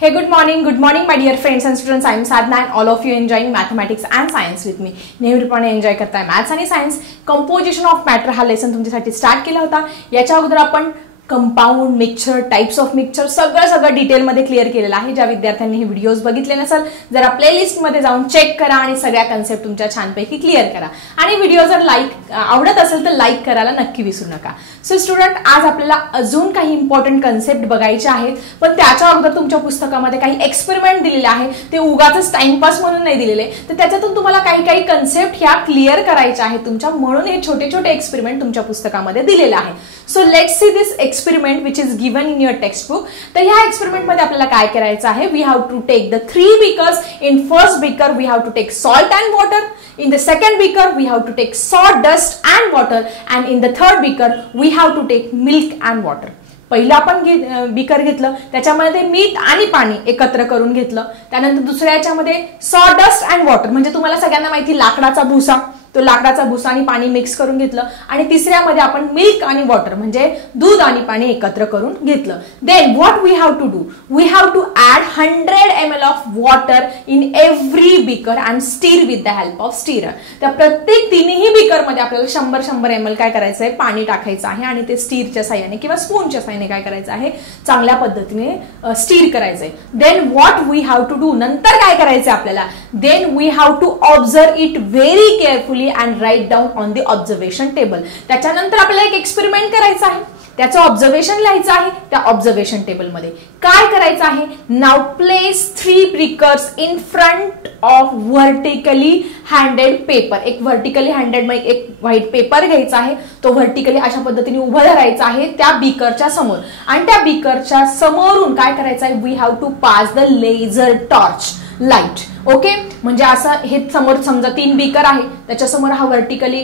Hey, good morning, my dear friends and students. I am Sadhna and all of you enjoying mathematics and science with me. नेहमीप्रमाणे enjoy करताय maths आणि science. Composition of matter हा lesson तुमच्यासाठी start केला होता. याच्या अगोदर आपण compound, mixture, types of mixture सगळं डिटेलमध्ये क्लिअर केलेलं आहे. ज्या विद्यार्थ्यांनी हे व्हिडिओज बघितले नसेल जरा प्लेलिस्टमध्ये जाऊन चेक करा आणि सगळ्या कन्सेप्ट तुमच्या छानपैकी क्लिअर करा. आणि व्हिडिओ जर आवडत असेल तर लाईक करायला नक्की विसरू नका. सो स्टुडंट, आज आपल्याला अजून काही इम्पॉर्टंट कन्सेप्ट बघायचे आहेत, पण त्याच्या अगोदर तुमच्या पुस्तकामध्ये काही एक्सपेरिमेंट दिलेले आहे. ते उगाच टाइमपास म्हणून नाही दिलेले, तर त्याच्यातून तुम्हाला काही कन्सेप्ट ह्या क्लिअर करायच्या आहेत तुमच्या, म्हणून हे छोटे छोटे एक्सपेरिमेंट तुमच्या पुस्तकामध्ये दिलेले आहे. So let's see this experiment which is given in your textbook. तर ह्या एक्सपेरिमेंट मध्ये आपल्याला काय करायचं आहे, we have to take the 3 beakers. In first beaker we have to take salt and water. In the second beaker we have to take sawdust and water, and in the third beaker we have to take milk and water. पहिलं आपण beaker घेतलं, त्याच्यामध्ये मीठ आणि पाणी एकत्र करून घेतलं. त्यानंतर दुसऱ्या याच्यामध्ये सॉडस्ट अँड वॉटर, म्हणजे तुम्हाला सगळ्यांना माहिती लाकडाचा भुसा, तो लाकडाचा भुसा आणि पाणी मिक्स करून घेतलं. आणि तिसऱ्यामध्ये आपण मिल्क आणि वॉटर म्हणजे दूध आणि पाणी एकत्र करून घेतलं. Then what we have to do, we have to add 100 ml of water in every beaker and stir with the help of stirrer. त्या प्रत्येक तिन्ही बीकर मध्ये आपल्याला 100 ml काय करायचं आहे, पाणी टाकायचं आहे आणि ते स्टीरच्या साह्याने किंवा स्पूनच्या साह्याने काय करायचं आहे, चांगल्या पद्धतीने स्टीर करायचंय. Then what we have to do, नंतर काय करायचंय आपल्याला, then we have to observe it very carefully and write down on the observation table. त्याच्यानंतर आपल्याला एक एक्सपेरिमेंट करायचा आहे, त्याचं ऑब्झर्वेशन लिहायचं आहे. त्या ऑब्झर्वेशन टेबल मध्ये काय करायचं आहे, now place 3 beakers in front of vertically handed paper. एक व्हर्टिकली हँडेड एक व्हाईट पेपर घ्यायचा आहे, तो व्हर्टिकली अशा पद्धतीने उभं धरायचा आहे त्या बीकरच्या समोर. आणि त्या बीकरच्या समोरून काय करायचं आहे, we have to pass the laser torch light. Okay, म्हणजे असं हे समोर समजा 3 बीकर आहे, त्याच्यासमोर हा व्हर्टिकली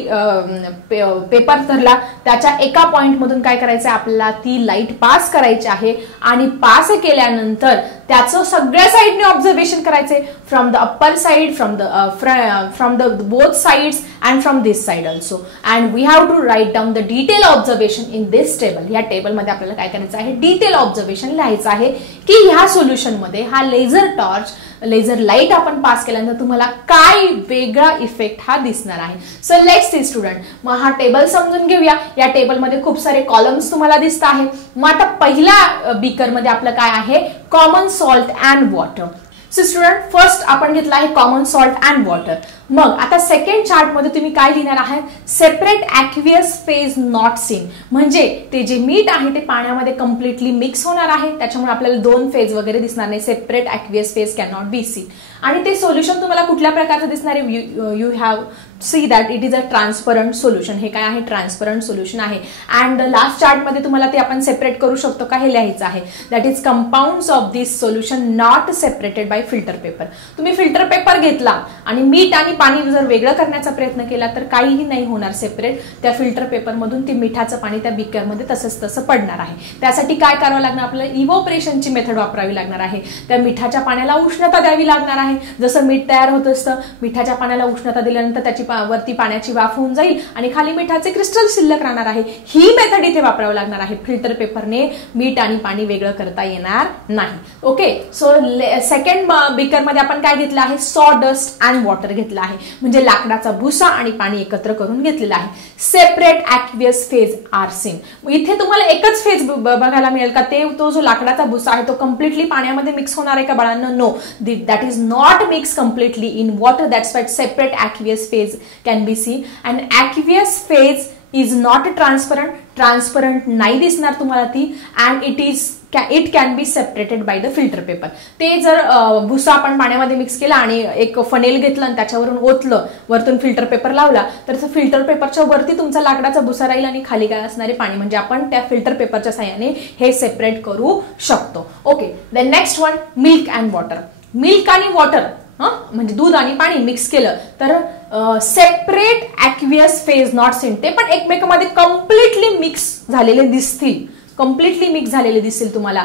पेपर धरला, त्याच्या एका पॉइंट मधून काय करायचं आहे, आपल्याला ती लाईट पास करायची आहे. आणि पास केल्यानंतर त्याचं सगळ्या साईडने ऑब्झर्वेशन करायचंय, from the upper side, from the both sides and from this side also. And we have to write down the detail observation in this table. या टेबलमध्ये आपल्याला काय करायचं आहे, डिटेल ऑब्झर्वेशन लिहायचं आहे की ह्या सोल्युशन मध्ये हा लेझर टॉर्च, लेझर लाईट आपण पास केल्यानंतर तुम्हाला काय वेगळा इफेक्ट हा दिसणार आहे. सो लेट्स सी स्टुडंट, मग हा टेबल समजून घेऊया. या टेबलमध्ये खूप सारे कॉलम्स तुम्हाला दिसत आहे. मग आता पहिल्या बीकर मध्ये आपलं काय आहे, common salt and water. So student, first आपण घेतला आहे कॉमन सॉल्ट अँड वॉटर. मग आता सेकंड चार्ट मध्ये तुम्ही काय लिहिणार आहात, separate aqueous phase not scene. म्हणजे ते जे मीठ आहे ते पाण्यामध्ये कम्प्लिटली मिक्स होणार आहे, त्याच्यामुळे आपल्याला 2 फेज वगैरे दिसणार नाही. Separate aqueous phase can not be seen. आणि ते सोल्युशन तुम्हाला कुठल्या प्रकारचं दिसणार आहे, you have see that it is a transparent solution. हे काय आहे, ट्रान्सपरंट सोल्युशन आहे. अँड लास्ट चार्ट मध्ये तुम्हाला ते आपण सेपरेट करू शकतो का, हे लिहायचं आहे. That is compounds of this solution not separated by filter paper. तुम्ही फिल्टर पेपर घेतला आणि मीठ आणि पाणी जर वेगळं करण्याचा प्रयत्न केला तर काहीही नाही होणार सेपरेट. त्या फिल्टर पेपर मधून ते मिठाचं पाणी त्या बीकरमध्ये तसं पडणार आहे. त्यासाठी काय करावं लागणार, आपल्याला इव्होपरेशनची मेथड वापरावी लागणार आहे. त्या मिठाच्या पाण्याला उष्णता द्यावी लागणार आहे. जसं मीठ तयार होत असतं, मिठाच्या पाण्याला उष्णता दिल्यानंतर त्याची वरती पाण्याची वाफ होऊन जाईल आणि खाली मिठाचे क्रिस्टल शिल्लक राहणार आहे. ही मेथड इथे वापरावी लागणार आहे. फिल्टर पेपरने मीठ आणि पाणी वेगळं करता येणार नाही. ओके, सो सेकंड बीकर मध्ये आपण काय घेतलं आहे, सॉडस्ट अँड वॉटर घेतलं आहे, म्हणजे लाकडाचा भुसा आणि पाणी एकत्र करून घेतलेलं आहे. Separate aqueous phase are seen. इथे तुम्हाला एकच फेज बघायला मिळेल का, तो जो लाकडाचा भुसा आहे तो कम्प्लिटली पाण्यामध्ये मिक्स होणार आहे का बाळांनो, no, that is not mix completely in water. That's why separate aqueous phase can be seen. And aqueous phase is not transparent नाही दिसणार तुम्हाला ती. and it can be separated by the filter paper. ते जर भुसा आपण पाण्यामध्ये mix केला आणि एक फनेल घेतलं आणि त्याच्यावरून ओतलं, वरतून फिल्टर पेपर लावला, तर फिल्टर पेपरच्या वरती तुमचा लाकडाचा भुसा राहील आणि खाली काय असणारे पाणी, म्हणजे आपण त्या फिल्टर पेपरच्या साह्याने हे सेपरेट करू शकतो. Okay, then next one, milk and water. Milk आणि वॉटर म्हणजे दूध आणि पाणी मिक्स केलं तर separate aqueous phase not seen. ते पण एकमेकांमध्ये कम्प्लिटली मिक्स झालेले दिसतील, कम्प्लिटली मिक्स झालेले दिसतील तुम्हाला.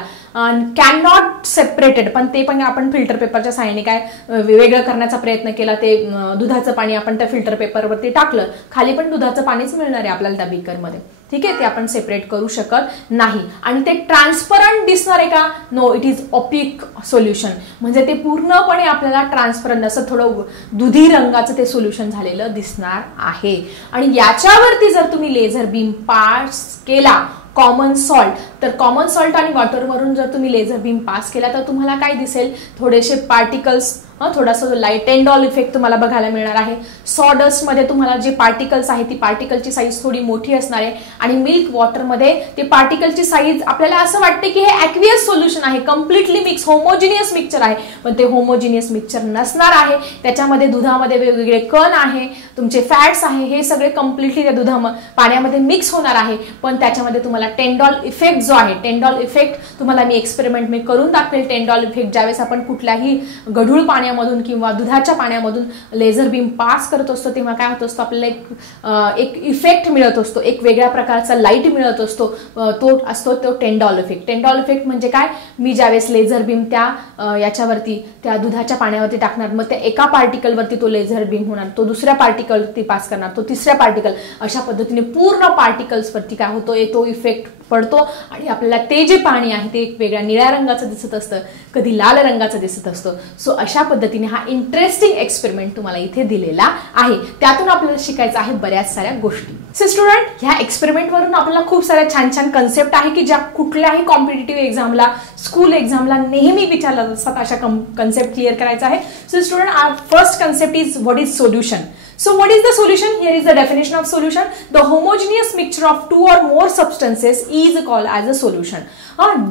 कॅन नॉट सेपरेटेड, पण ते पण आपण फिल्टर पेपरच्या साह्याने काय वेगळं करण्याचा प्रयत्न केला. ते दुधाचं पाणी आपण त्या फिल्टर पेपरवरती टाकलं, खाली पण दुधाचं पाणीच मिळणार आहे आपल्याला त्या बीकरमध्ये. ठीक आहे, ते आपण सेपरेट करू शकत नाही. आणि ते ट्रान्सपरंट दिसणार आहे का? No, it is opaque solution. म्हणजे ते पूर्णपणे आपल्याला ट्रान्सपरंट असं थोडं दुधी रंगाचं ते सोल्युशन झालेलं दिसणार आहे. आणि याच्यावरती जर तुम्ही लेझर बीम पास केला कॉमन सॉल्ट, तर कॉमन सॉल्ट आणि वॉटरवरून जर तुम्ही लेझर बीम पास केला तर तुम्हाला काय दिसेल? थोडेसे पार्टिकल्स, थोडासा लाईट टेंडॉल इफेक्ट तुम्हाला बघायला मिळणार आहे. सॉडस्ट मध्ये तुम्हाला जे पार्टिकल्स आहे ती पार्टिकलची साईज थोडी मोठी असणार आहे. आणि मिल्क वॉटरमध्ये ते पार्टिकलची साईज आपल्याला असं वाटते की हे ॲक्वियस सोल्युशन आहे, कम्प्लिटली मिक्स होमोजिनियस मिक्सचर आहे, पण ते होमोजिनियस मिक्सचर नसणार आहे. त्याच्यामध्ये दुधामध्ये वेगवेगळे कण आहे, तुमचे फॅट्स आहे, हे सगळे कम्प्लिटली त्या पाण्यामध्ये मिक्स होणार आहे. पण त्याच्यामध्ये तुम्हाला टेंडॉल इफेक्ट जो आहे, टेंडॉल इफेक्ट तुम्हाला मी एक्सपेरिमेंट मी करून दाखवेल. टेंडॉल इफेक्ट ज्यावेळेस आपण कुठल्याही गढूळ पाण्यामधून किंवा दुधाच्या पाण्यामधून लेझर बीम पास करत असतो तेव्हा काय होत असतो? आपल्याला एक इफेक्ट मिळत असतो, एक वेगळ्या प्रकारचा लाईट मिळत असतो, तो असतो तो टेंडॉल इफेक्ट. टेंडॉल इफेक्ट म्हणजे काय? मी ज्यावेळेस लेझर बीम त्या याच्यावरती त्या दुधाच्या पाण्यावरती टाकणार, मग त्या एका पार्टिकलवरती तो लेझर बीम होणार, तो दुसऱ्या पार्टिकलवरती पास करणार, तो तिसऱ्या पार्टिकल, अशा पद्धतीने पूर्ण पार्टिकल्सवरती काय होतो? तो इफेक्ट पडतो आणि आपल्याला ते जे पाणी आहे ते एक वेगळ्या निळ्या रंगाचं दिसत असतं, कधी लाल रंगाचं दिसत असतं. सो अशा पद्धतीने हा इंटरेस्टिंग एक्सपेरिमेंट तुम्हाला इथे दिलेला आहे. त्यातून आपल्याला शिकायचं आहे बऱ्याच साऱ्या गोष्टी. सो स्टुडंट, ह्या एक्सपेरिमेंट वरून आपल्याला खूप साऱ्या छान छान कन्सेप्ट आहे की ज्या कुठल्याही कॉम्पिटिटिव्ह एक्झामला, स्कूल एक्झामला नेहमी विचारल्या जातात, अशा कन्सेप्ट क्लिअर करायचा आहे. So student, our first concept is what is solution. So what is the solution? Here is the definition of solution. The homogeneous mixture of two or more substances is called as a solution.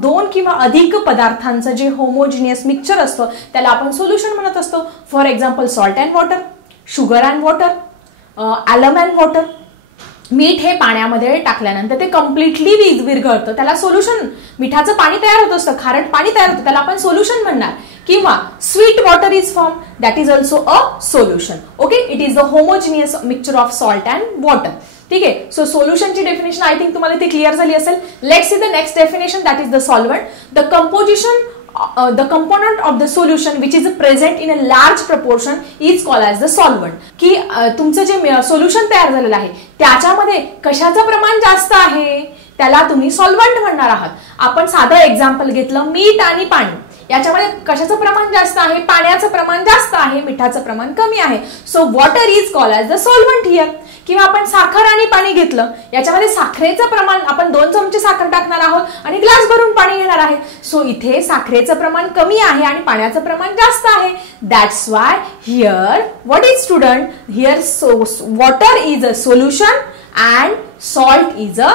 दोन किंवा अधिक पदार्थांचं जे homogeneous mixture असतं त्याला आपण solution म्हणत असतो. For example salt and water, sugar and water, ॲलम and water. मीठ हे पाण्यामध्ये टाकल्यानंतर ते कम्प्लिटली विरघळतं, त्याला सोल्युशन, मिठाचं पाणी तयार होत असतं, खारट पाणी तयार होतं, त्याला आपण सोल्युशन म्हणणार. किंवा sweet water is form, that is also a solution. Okay, it is the homogeneous mixture of salt and water. ठीक आहे. सो सोल्युशनची डेफिनेशन आय थिंक तुम्हाला ती क्लिअर झाली असेल. Let's see the next definition, that is the solvent. The composition the component of the solution which is present in a large proportion is called as the solvent. की तुमचं जे solution तयार झालेलं आहे त्याच्यामध्ये कशाचं प्रमाण जास्त आहे त्याला तुम्ही सॉल्व्हंट म्हणणार आहात. आपण साधं एक्झाम्पल घेतलं, मीठ आणि पाणी, याच्यामध्ये कशाचं प्रमाण जास्त आहे? पाण्याचं प्रमाण जास्त आहे, मिठाचं प्रमाण कमी आहे. So water is called as the solvent here. किंवा आपण साखर आणि पाणी घेतलं, याच्यामध्ये साखरेचं प्रमाण, आपण 2 चमचे साखर टाकणार आहोत आणि ग्लास भरून पाणी घेणार आहे. सो इथे साखरेचं प्रमाण कमी आहे आणि पाण्याचं प्रमाण जास्त आहे. That's why here what is student, here water is a solution and salt is a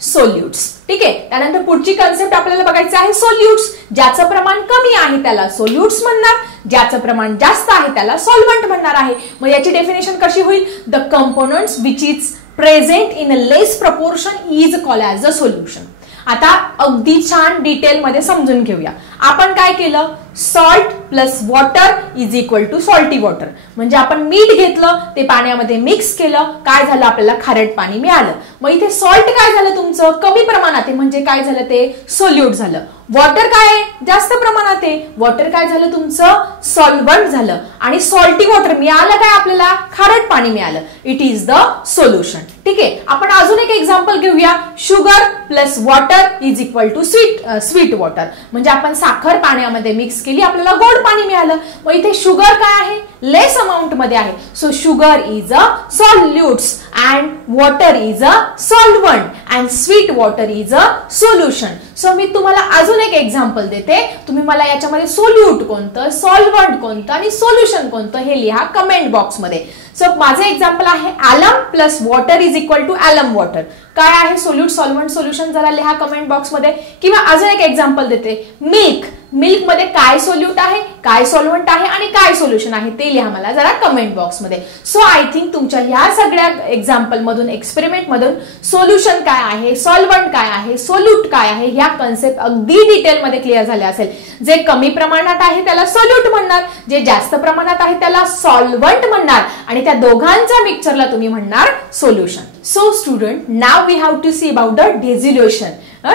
solutes. ठीक आहे. त्यानंतर पुढची कन्सेप्ट आपल्याला बघायची आहे सोल्युट्स. ज्याचं प्रमाण कमी आहे त्याला सोल्युट्स म्हणणार, ज्याचं प्रमाण जास्त आहे त्याला सॉल्व्हंट म्हणणार आहे. मग याची डेफिनेशन कशी होईल? The components which is present in a less proportion is called as a solution. आता अगदी छान डिटेल मध्ये समजून घेऊया. आपण काय केलं? Salt plus water is equal to salty water. म्हणजे आपण मीठ घेतलं, ते पाण्यामध्ये मिक्स केलं, काय झालं? आपल्याला खारट पाणी मिळालं. मग इथे सॉल्ट काय झालं तुमचं? कमी प्रमाणात आहे, म्हणजे काय झालं? ते सोल्यूट झालं. वॉटर काय आहे? जास्त प्रमाणात आहे, वॉटर काय झालं तुमचं? सॉल्व्हंट झालं. आणि सॉल्टी वॉटर मिळालं काय आपल्याला? खारट पाणी मिळालं. It is the solution. ठीक आहे. आपण अजून एक एक्झाम्पल घेऊया. Sugar plus water is equal to sweet water. म्हणजे आपण साखर पाण्यामध्ये मिक्स केली, आपल्याला गोड पाणी मिळालं. मग इथे शुगर काय आहे? लेस अमाउंट मध्ये आहे. So sugar is a solutes and water is a solvent and sweet water is a solution. So मी तुम्हाला अजून एक एक्झाम्पल देते. तुम्ही मला याच्यामध्ये सोल्यूट कोणतं, सॉल्व्हंट कोणतं आणि सोल्युशन कोणतं हे लिहा कमेंट बॉक्समध्ये. सो माझं एक्झाम्पल आहे alum plus water is equal to alum water. काय आहे सोल्यूट, सॉल्व्हंट, सोल्युशन जरा लिहा कमेंट बॉक्समध्ये. किंवा अजून एक एक्झाम्पल देते, मिल्क. मिल्क मध्ये काय सोल्यूट आहे, काय सॉल्व्हंट आहे आणि काय सोल्युशन आहे ते लिहा मला जरा कमेंट बॉक्समध्ये. सो आय थिंक तुमच्या या सगळ्या एक्झाम्पल मधून, एक्सपेरिमेंट मधून सोल्युशन काय आहे, सॉल्व्हंट काय आहे, सोल्यूट काय आहे ह्या कन्सेप्ट अगदी डिटेलमध्ये क्लिअर झाल्या असेल. जे कमी प्रमाणात आहे त्याला सोल्यूट म्हणणार, जे जास्त प्रमाणात आहे त्याला सॉल्व्हंट म्हणणार आणि त्या दोघांच्या मिक्सचरला तुम्ही म्हणणार solution. So student, now we have to see about the dissolution.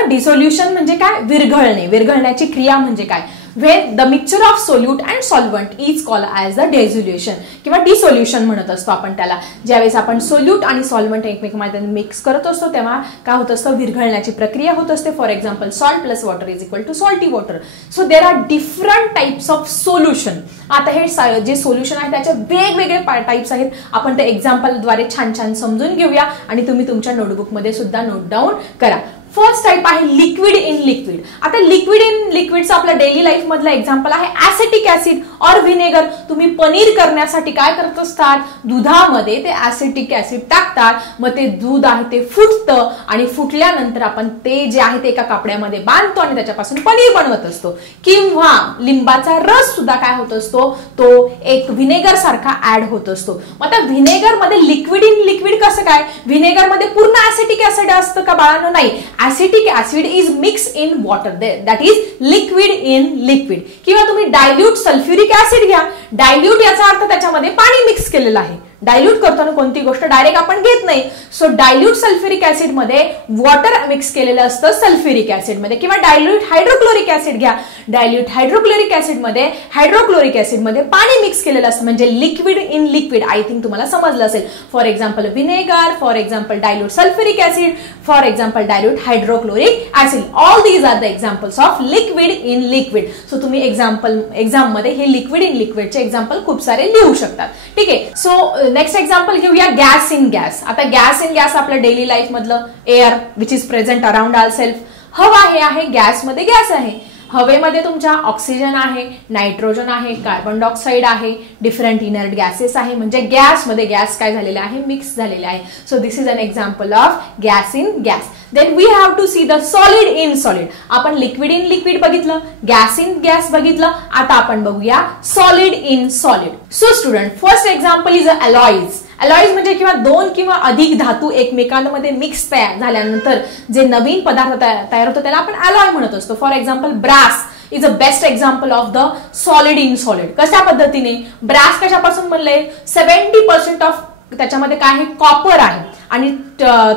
Dissolution म्हणजे काय? विरघळणे, विरघळण्याची क्रिया म्हणजे काय? When the mixture of solute and solvent is called as the dissolution किंवा डिसोल्युशन म्हणत असतो आपण त्याला. ज्यावेळेस आपण सोल्यूट आणि सॉल्व्हंट एकमेकांमध्ये मिक्स करत असतो तेव्हा काय होत असतं, विरघळण्याची प्रक्रिया होत असते. For example salt plus water is equal to salty water. So there are different types of solution. आता हे जे सोल्युशन आहे त्याचे वेगवेगळे टाइप्स आहेत. आपण ते एक्झाम्पलद्वारे छान छान समजून घेऊया आणि तुम्ही तुमच्या नोटबुकमध्ये सुद्धा नोट डाऊन करा. फर्स्ट टाइप आहे लिक्विड इन लिक्विड. आता लिक्विड इन लिक्विडचं आपल्या डेली लाईफ मधलं एक्झाम्पल आहे ऍसिटिक ऍसिड ऑर व्हिनेगर. तुम्ही पनीर करण्यासाठी काय करत असतात, दुधामध्ये ते ऍसिटिक ऍसिड टाकतात, मग ते दूध आहे ते फुटतं आणि फुटल्यानंतर आपण ते जे आहे ते एका कापड्यामध्ये बांधतो आणि त्याच्यापासून पनीर बनवत असतो. किंवा लिंबाचा रस सुद्धा काय होत असतो, तो एक व्हिनेगर सारखा ऍड होत असतो. मग आता व्हिनेगर मध्ये लिक्विड इन लिक्विड कसं काय, व्हिनेगर मध्ये पूर्ण ऍसिटिक ऍसिड असतं का बाळांनो, नाही. Acetic acid is mixed in water, that is liquid in liquid. किंवा तुम्ही डायल्यूट सल्फ्युरिक ऍसिड घ्या. डायल्यूट याचा अर्थ त्याच्यामध्ये पाणी मिक्स केलेलं आहे. डायल्यूट करताना कोणती गोष्ट डायरेक्ट आपण घेत नाही. सो डायल्यूट सल्फ्युरिक ऍसिड मध्ये वॉटर मिक्स केलेलं असतं सल्फ्युरिक ऍसिड मध्ये. किंवा डायल्यूट हायड्रोक्लोरिक ऍसिड घ्या. डायल्यूट हायड्रोक्लोरिक ऍसिड मध्ये हायड्रोक्लोरिक ऍसिड मध्ये पाणी मिक्स केलेलं असतं, म्हणजे liquid in liquid. I think तुम्हाला समजलं असेल. For example vinegar, for example dilute sulphuric acid, for example dilute hydrochloric acid. All these are the examples of liquid in liquid. So तुम्ही exam मध्ये हे लिक्विड इन लिक्विडचे एक्झाम्पल खूप सारे लिहू शकतात. ठीक आहे. सो नेक्स्ट एक्झाम्पल घेऊया गॅस इन गॅस. आता गॅस इन गॅस आपल्या डेली लाईफ मधलं air which is present around our self. हवा हे आहे, गॅसमध्ये गॅस आहे. हवेमध्ये तुमच्या ऑक्सिजन आहे, नायट्रोजन आहे, कार्बन डायऑक्साइड आहे, डिफरंट इनर्ट गॅसेस आहे. म्हणजे गॅसमध्ये गॅस काय झालेले आहे, मिक्स झालेले आहे. So this is an example of gas in gas. Then we have to see the solid in solid. आपण लिक्विड इन लिक्विड बघितलं, गॅस इन गॅस बघितलं, आता आपण बघूया solid in solid. So student, first example is alloys. Alloys म्हणजे किंवा दोन किंवा अधिक धातू एकमेकांमध्ये मिक्स झाल्यानंतर जे नवीन पदार्थ तयार होतो त्याला आपण अलॉय म्हणत असतो. For example brass is a best example of the solid in solid. कशा पद्धतीने, ब्रास कशापासून बनलंय, 70% ऑफ त्याच्यामध्ये काय आहे, कॉपर आहे आणि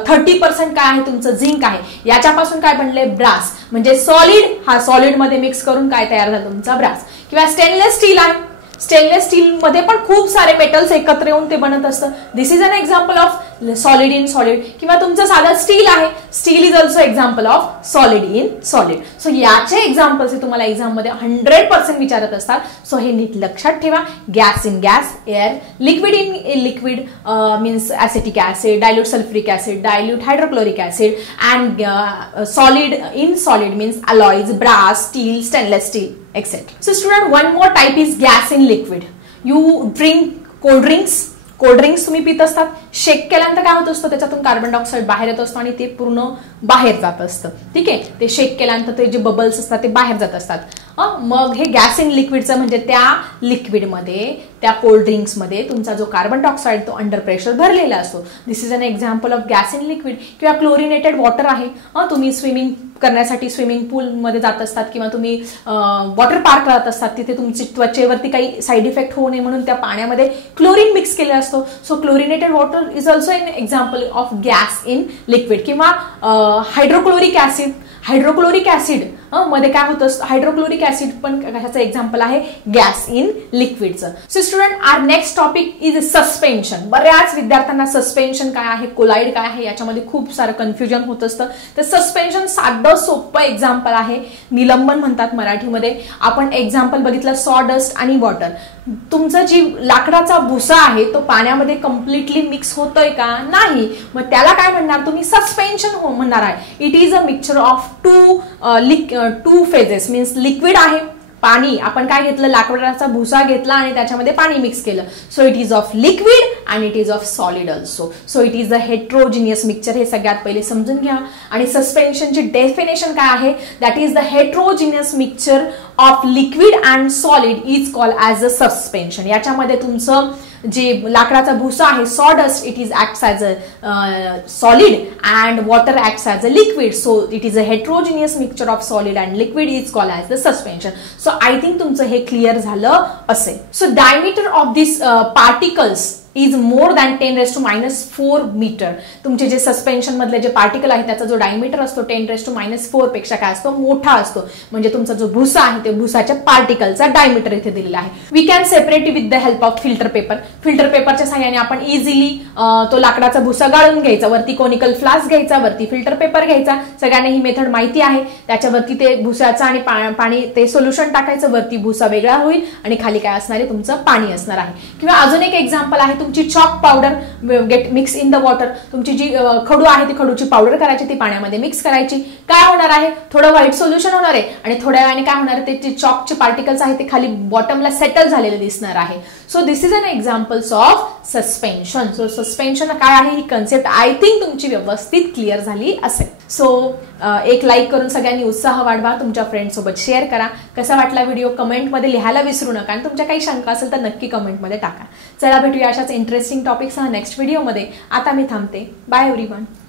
30% काय आहे तुमचं झिंक आहे. याच्यापासून काय बनले, ब्रास. म्हणजे सॉलिड हा सॉलिड मध्ये मिक्स करून काय तयार झालं तुमचा ब्रास. किंवा स्टेनलेस स्टील आहे. स्टेनलेस स्टील मध्ये पण खूप सारे मेटल्स एकत्र येऊन ते बनत असतं. This is an example of solid in solid. किंवा तुमचं साधं स्टील आहे, steel is also example of solid in solid. So याचे एक्झाम्पल्स तुम्हाला एक्झाम मध्ये 100% विचारत असतात. सो हे नीट लक्षात ठेवा. Gas in gas, air. Liquid in liquid means acetic acid, dilute sulphuric acid, dilute hydrochloric acid. And solid in solid means alloys, brass, steel, stainless steel, etc. So student, one more type is gas in liquid. You drink cold drinks. Cold drinks तुम्ही पित असतात, शेक केल्यानंतर काय होत असतं, त्याच्यातून carbon dioxide बाहेर येत असतो आणि ते पूर्ण बाहेर जात असतं. ठीक आहे. ते शेक केल्यानंतर ते जे बबल्स असतात ते बाहेर जात असतात. मग हे गॅस इन लिक्विडचं म्हणजे त्या लिक्विडमध्ये, त्या कोल्ड ड्रिंक्समध्ये तुमचा जो कार्बन डायऑक्साइड तो अंडर प्रेशर भरलेला असतो. This is an example of gas in liquid. किंवा क्लोरिनेटेड वॉटर आहे. तुम्ही स्विमिंग करण्यासाठी स्विमिंग पूल मध्ये जात असतात किंवा तुम्ही वॉटर पार्क करत असतात, तिथे तुमची त्वचेवरती काही साईड इफेक्ट होऊ नये म्हणून त्या पाण्यामध्ये क्लोरीन मिक्स केलेला असतो. So chlorinated water is also an example of gas in liquid. किंवा हायड्रोक्लोरिक ऍसिड. हायड्रोक्लोरिक ऍसिड मध्ये काय होतं, हायड्रोक्लोरिक ऍसिड पण कशाचं एक्झाम्पल आहे, गॅस इन लिक्विडचं. So student, our next topic is suspension. बऱ्याच विद्यार्थ्यांना सस्पेन्शन काय आहे, कोलाइड काय आहे याच्यामध्ये खूप सारं कन्फ्युजन होत असतं. तर सस्पेन्शन साधं सोपं एक्झाम्पल आहे, निलंबन म्हणतात मराठीमध्ये. आपण एक्झाम्पल बघितलं सॉडस्ट आणि वॉटर. तुमचा जी लाकडाचा भुसा आहे तो पाण्यामध्ये कम्प्लिटली मिक्स होतोय का, नाही. मग त्याला काय म्हणणार तुम्ही, सस्पेन्शन म्हणणार आहे. It is a mixture of two phases means liquid आहे, पाणी. आपण काय घेतलं, लाकडाचा भुसा घेतला आणि त्याच्यामध्ये पाणी मिक्स केलं. So it is of liquid and it is of solid also. So it is a heterogeneous mixture. हे सगळ्यात पहिले समजून घ्या. आणि सस्पेन्शनची डेफिनेशन काय आहे, that is the heterogeneous mixture of liquid and solid is called as a suspension. याच्यामध्ये तुमचं जे लाकडाचा भुसा आहे, sawdust, it is acts as a solid and water acts as a liquid. So it is a heterogeneous mixture of solid and liquid is called as the suspension. So I think तुमचं हे clear झालं असेल. So diameter of this particles is more than 10⁻⁴ metre. तुमचे जे suspension मधले जे particle आहे त्याचा जो डायमीटर असतो 10⁻⁴ पेक्षा काय असतो, मोठा असतो. म्हणजे तुमचा जो भुसा आहे ते भुसाच्या पार्टिकलचा डायमीटर इथे दिलेला आहे. We can separate with the help of filter paper. Filter पेपरच्या सहाय्याने आपण इझिली तो लाकडाचा भुसा गाळून घ्यायचा. वरती कोनिकल फ्लास्क घ्यायचा, वरती फिल्टर पेपर घ्यायचा. सगळ्यांना ही मेथड माहिती आहे. त्याच्यावरती ते भुसाचं आणि पाणी ते सोल्युशन टाकायचं, वरती भुसा वेगळा होईल आणि खाली काय असणार आहे, तुमचं पाणी असणार आहे. किंवा अजून एक एक्झाम्पल आहे, तुमची chalk powder gate mix in the water. तुमची जी खडू आहे ती खडूची पावडर करायची, ती पाण्यामध्ये मिक्स करायची. काय होणार आहे, थोडं व्हाईट सोल्युशन होणार आहे आणि थोड्या वेळाने काय होणार आहे, ते चॉकचे पार्टिकल्स आहे ते खाली बॉटमला सेटल झालेले दिसणार आहे. So this is an examples of suspension. So suspension काय आहे ही कन्सेप्ट आय थिंक तुमची व्यवस्थित क्लिअर झाली असेल. सो एक लाईक करून सगळ्यांनी उत्साह वाढवा, तुमच्या फ्रेंड सोबत शेअर करा. कसा वाटला व्हिडिओ कमेंटमध्ये लिहायला विसरू नका आणि तुमच्या काही शंका असेल तर नक्की कमेंटमध्ये टाका. चला भेटूया अशाच इंटरेस्टिंग टॉपिकसह नेक्स्ट व्हिडिओमध्ये. आता मी थांबते. Bye everyone.